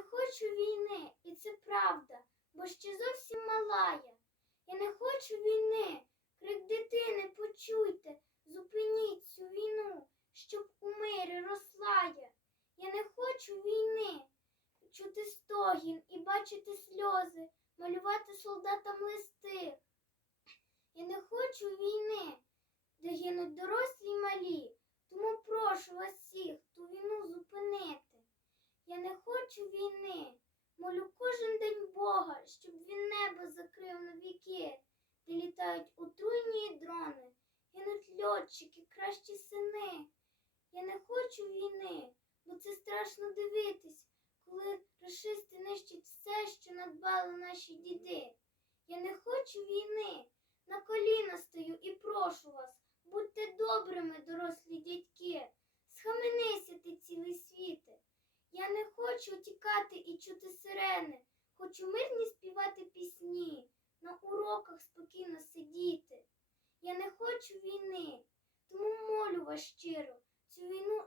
не хочу війни, і це правда, бо ще зовсім малая. Я не хочу війни, крик дитини почуйте, зупиніть цю війну, щоб у мирі росла я. Я не хочу війни, чути стогін і бачити сльози, малювати солдатам листи. Я не хочу війни, де гинуть дорослі й малі, тому прошу вас всіх ту війну зупинити. Я не хочу війни, молю кожен день Бога, щоб він небо закрив на віки, де літають отруйні дрони, гинуть льотчики, кращі сини. Я не хочу війни, бо це страшно дивитись, коли рашисти нищать все, що надбали наші діди. Я не хочу війни, на коліна стою і прошу вас, будьте добрими, дорослі дядьки, хочу тікати і чути сирени, хочу мирні співати пісні, на уроках спокійно сидіти. Я не хочу війни, тому молю вас щиро цю війну.